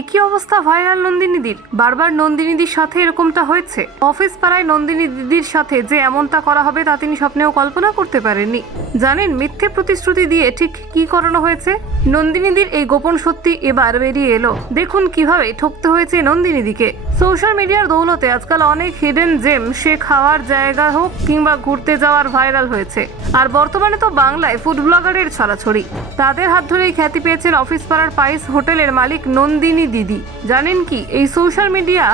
একই অবস্থা ভাইরাল নন্দিনীদির। বারবার নন্দিনীদির সাথে এরকমটা হয়েছে। অফিস পাড়ায় নন্দিনী দিদির সাথে যে এমনটা করা হবে তা তিনি স্বপ্নেও কল্পনা করতে পারেননি। জানেন মিথ্যে প্রতিশ্রুতি দিয়ে ঠিক কি করানো হয়েছে? নন্দিনীদির এই গোপন সত্যি এবার বেরিয়ে এলো। দেখুন কিভাবে ঠকতে হয়েছে নন্দিনীদিকে। সোশ্যাল মিডিয়ার দৌলতে আজকাল অনেক হিডেন জেম, সে খাওয়ার জায়গা হোক কিংবা ঘুরতে যাওয়ার, ভাইরাল হয়েছে। আর বর্তমানে তো বাংলায় ফুড ব্লগারের ছড়াছড়ি। তাদের হাত ধরেই খ্যাতি পেয়েছেন অফিস পাড়ার পাইস হোটেলের মালিক নন্দিনী দিদি। জানেন কি, এই সোশ্যাল মিডিয়া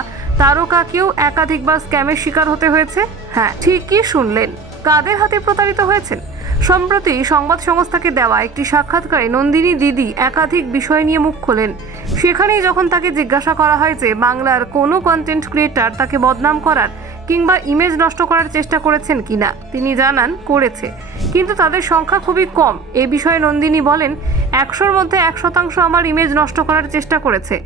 তারকাকেও একাধিকবার স্ক্যামের শিকার হতে হয়েছে। হ্যাঁ, ঠিকই শুনলেন। কাদের হাতে প্রতারিত হয়েছেন? সম্প্রতি সংবাদ সংস্থাকে দেওয়া একটি সাক্ষাৎকারে নন্দিনী দিদি একাধিক বিষয় নিয়ে মুখ খোলেন। সেখানেই যখন তাকে জিজ্ঞাসা করা হয় যে বাংলার কোনো কন্টেন্ট ক্রিয়েটার তাকে বদনাম করার কিংবা ইমেজ নষ্ট করার চেষ্টা করেছেন কিনা, তিনি জানান করেছে, কিন্তু তাদের সংখ্যা খুবই কম। এ বিষয়ে নন্দিনী বলেন, 100-র মধ্যে 1% আমার ইমেজ নষ্ট করার চেষ্টা করেছে।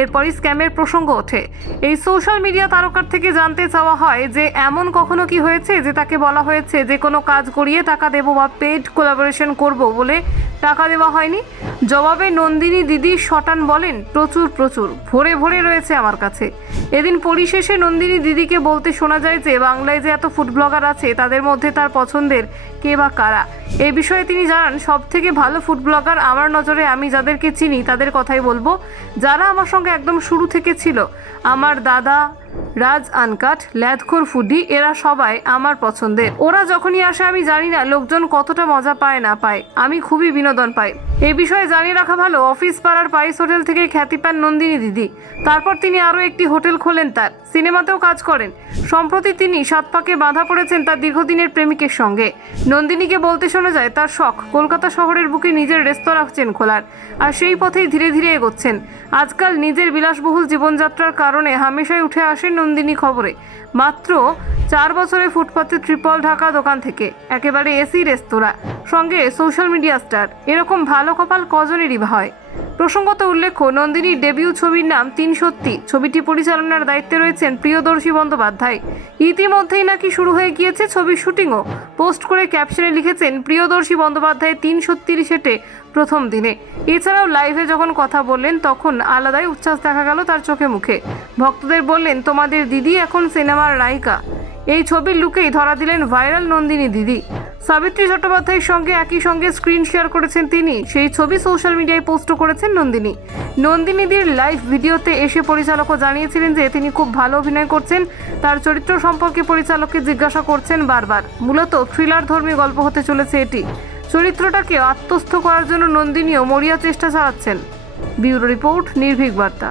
এরপরই স্ক্যামের প্রসঙ্গ ওঠে। এই সোশ্যাল মিডিয়া তারকার থেকে জানতে চাওয়া হয় যে এমন কখনো কি হয়েছে যে তাকে বলা হয়েছে যে কোনো কাজ করিয়ে টাকা দেবো বা পেইড কোলাবোরেশন করব বলে টাকা দেওয়া হয়নি। জবাবে নন্দিনী দিদি শটান বলেন, প্রচুর ভরে ভরে রয়েছে আমার কাছে। এদিন পরিশেষে নন্দিনী দিদিকে বলতে শোনা যায় যে বাংলায় যে এত ফুড ব্লগার আছে তাদের মধ্যে তার পছন্দের কে বা কারা। এই বিষয়ে তিনি জানান, সব থেকে ভালো ফুড ব্লগার আমার নজরে আমি যাদেরকে চিনি তাদের কথাই বলবো, যারা আমার সঙ্গে একদম শুরু থেকে ছিল। আমার দাদা, রাজ আনকাট, ল্যাদখোর ফুডি, এরা সবাই আমার পছন্দের। ওরা যখনই আসে আমি জানি না লোকজন কতটা মজা পায় না পায়, আমি খুবই বিনোদন পাই। এই বিষয়ে জানিয়ে রাখা ভালো, অফিস পাড়ার পাইস হোটেল থেকে খ্যাতি পান নন্দিনী দিদি। তারপর তিনি আরও একটি হোটেল খোলেন, তার সিনেমাতেও কাজ করেন। সম্প্রতি তিনি 7 পাকে বাঁধা পড়েছেন তার দীর্ঘদিনের প্রেমিকের সঙ্গে। নন্দিনীকে বলতে শোনা যায় তার শখ কলকাতা শহরের বুকে নিজের রেস্তোরাঁ খোলার, আর সেই পথেই ধীরে ধীরে এগোচ্ছেন। আজকাল নিজের বিলাসবহুল জীবনযাত্রার কারণে হামেশাই উঠে আসেন নন্দিনী খবরে। মাত্র 4 বছরে ফুটপাতে ট্রিপল ঢাকা দোকান থেকে একেবারে এসি রেস্তোরাঁ, সঙ্গে সোশ্যাল মিডিয়া স্টার, এরকম ভালো কপাল কজনেরই হয়। প্রসঙ্গত উল্লেখ্য, নন্দিনীর ডেবিউ ছবির নাম 3 সত্যি। ছবিটি পরিচালনার দায়িত্বে রয়েছেন প্রিয়দর্শী বন্দ্যোপাধ্যায়। ইতিমধ্যেই নাকি শুরু হয়ে গিয়েছে ছবির শুটিংও। পোস্ট করে ক্যাপশনে লিখেছেন, প্রিয়দর্শী বন্দ্যোপাধ্যায় 3 সত্যির সেটে প্রথম দিনে। এছাড়াও লাইভে যখন কথা বললেন তখন আলাদাই উচ্ছ্বাস দেখা গেল তার চোখে মুখে। ভক্তদের বললেন, তোমাদের দিদি এখন সিনেমার নায়িকা। এই ছবির লুকেই ধরা দিলেন ভাইরাল নন্দিনী দিদি। সাবিত্রী চট্টোপাধ্যায়ের সঙ্গে একই সঙ্গে স্ক্রিন শেয়ার করেছেন তিনি। সেই ছবি সোশ্যাল মিডিয়ায় পোস্ট করেছেন নন্দিনী। নন্দিনীদির লাইভ ভিডিওতে এসে পরিচালকও জানিয়েছিলেন যে তিনি খুব ভালো অভিনয় করছেন। তার চরিত্র সম্পর্কে পরিচালককে জিজ্ঞাসা করছেন বারবার। মূলত থ্রিলার ধর্মী গল্প হতে চলেছে এটি। চরিত্রটাকে আত্মস্থ করার জন্য নন্দিনীও মরিয়া চেষ্টা চালাচ্ছেন। ব্যুরো রিপোর্ট, নির্ভীক বার্তা।